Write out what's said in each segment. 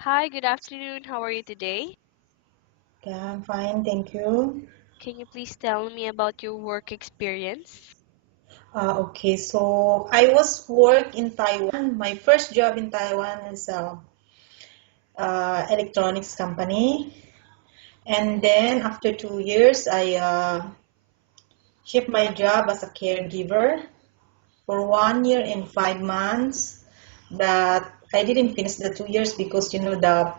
Hi, good afternoon. How are you today? Yeah, I'm fine, thank you. Can you please tell me about your work experience? Okay, so I was work in Taiwan. My first job in Taiwan is electronics company, and then after 2 years, I shift my job as a caregiver for 1 year and 5 months. But I didn't finish the 2 years because the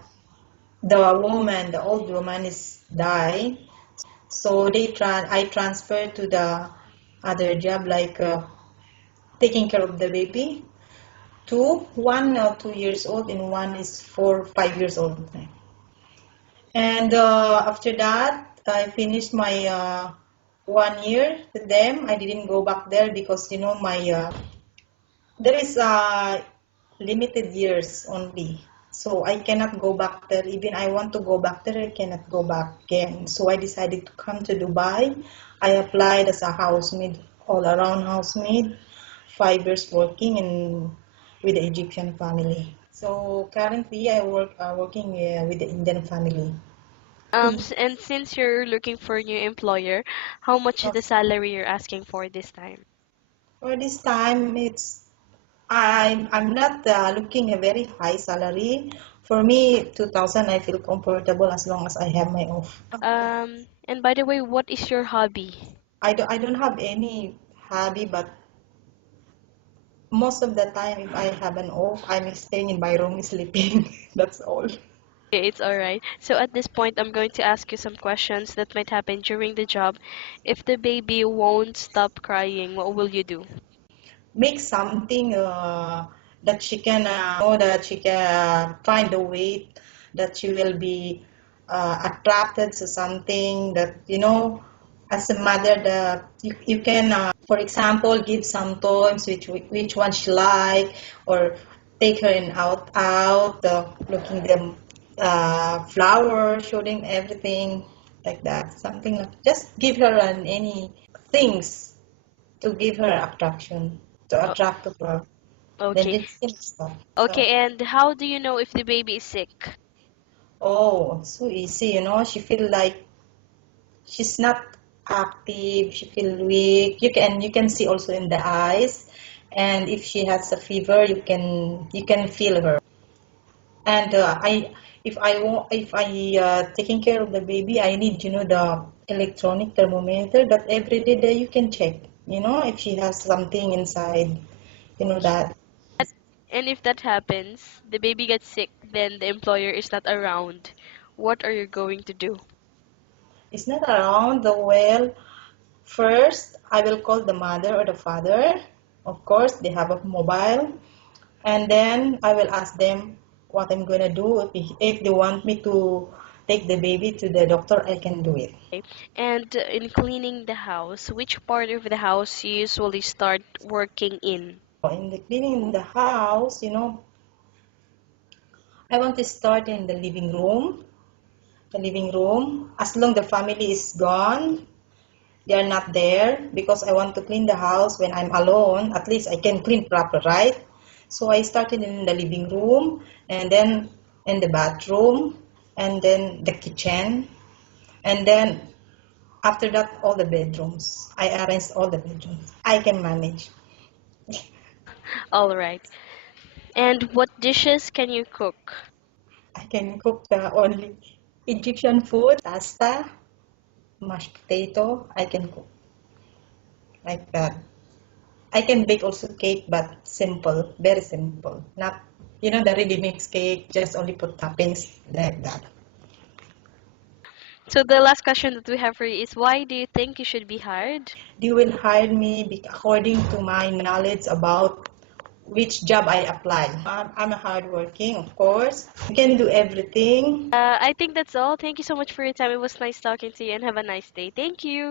old woman is die. So I transferred to the other job like taking care of the baby. Two, one 2 years old, and one is 4 5 years old. And after that, I finished my 1 year with them. I didn't go back there because my there is limited years only. So I cannot go back there. Even I want to go back there, I cannot go back again. So I decided to come to Dubai. I applied as a housemaid, all around housemaid, 5 years working with the Egyptian family. So currently I working with the Indian family. And since you're looking for a new employer, how much is Uh, the salary you're asking for this time? For this time, I'm not looking a very high salary. For me, 2,000 I feel comfortable as long as I have my off. And by the way, what is your hobby? I don't have any hobby, but most of the time if I have an off, I'm staying in my room sleeping. That's all. Okay, it's all right. So at this point, I'm going to ask you some questions that might happen during the job. If the baby won't stop crying, what will you do? Make something that she can know that she can find a way that she will be attracted to something that as a mother that you can for example give some toys which one she like, or take her in out looking them flowers, showing everything like that, something like just give her any things to give her attraction, to Oh, attract to her. Then okay. it's can stop. So, Okay, and how do you know if the baby is sick? oh, so easy, she feel like she's not active, she feel weak. You can see also in the eyes, and if she has a fever, you can feel her. And if I taking care of the baby, I need the electronic thermometer that every day you can check. If she has something inside, that. And if that happens, the baby gets sick, then the employer is not around. What are you going to do? It's not around the well. First, I will call the mother or the father. Of course, they have a mobile. And then I will ask them what I'm going to do. If they want me to take the baby to the doctor, I can do it. Okay. And in cleaning the house, which part of the house you usually start working in? In the cleaning the house, I want to start in the living room. The living room, as long the family is gone, they are not there, because I want to clean the house when I'm alone. At least I can clean proper, right? So I started in the living room, and then in the bathroom, and then the kitchen, and then after that all the bedrooms. I arranged all the bedrooms. I can manage. All right. And what dishes can you cook? I can cook the only Egyptian food, pasta, mashed potato. I can cook like that. I can bake also cake, but simple, very simple. Not, the ready mix cake, just only put toppings like that. So the last question that we have for you is why do you think you should be hired? They will hire me according to my knowledge about which job I apply. I'm a hardworking, of course. I can do everything. I think that's all. Thank you so much for your time. It was nice talking to you and have a nice day. Thank you.